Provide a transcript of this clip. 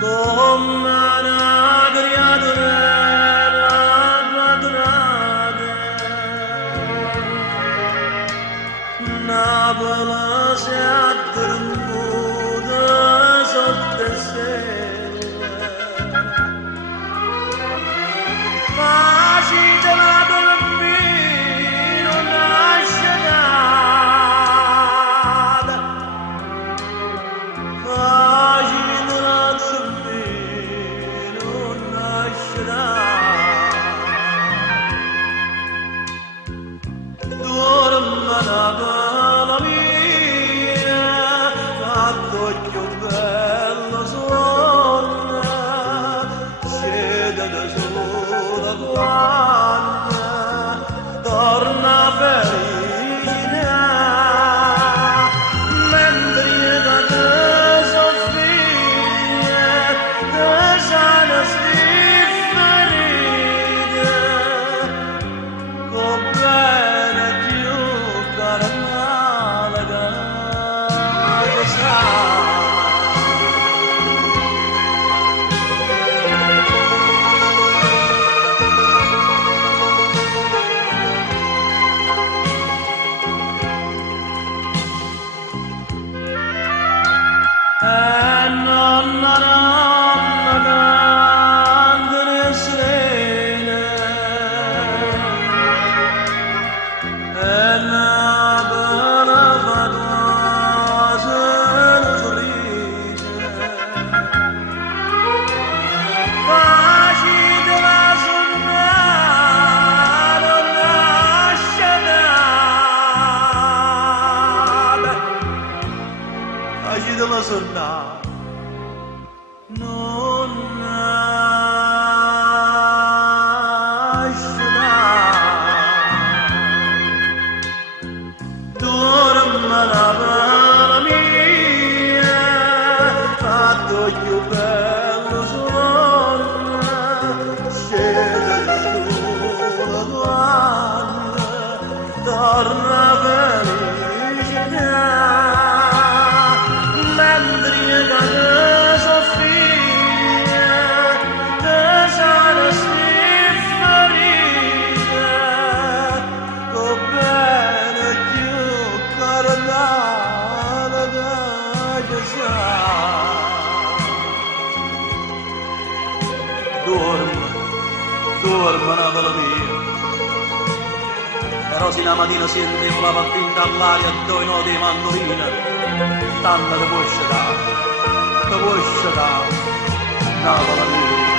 come una creaturella adorata. Napoli si addormuta sotto il cielo, facile la dormire non nasce nata, facile la dormire non nasce nata. Dorma la mia, fatto più bello sonno, scende da sola quando torna felice, mentre da te soffia, te sana ferite, con bene più carnale che sa. Nonna, nonna, cantare serene, Napoli fa cosa non sorride, facile la sonnare, non lascia nada, facile la sonnare. Non nascerà, dorma la mia, fatto più bello sonno, scende sola quando torna felice, mentre da te soffia, te sana ferite, con bene più carnale che sa. Dorma, dorma Napoli mia, però se la mattina sentivo la mattina all'aria due noti di mandolina, tanta te può scegliere, Napoli mia.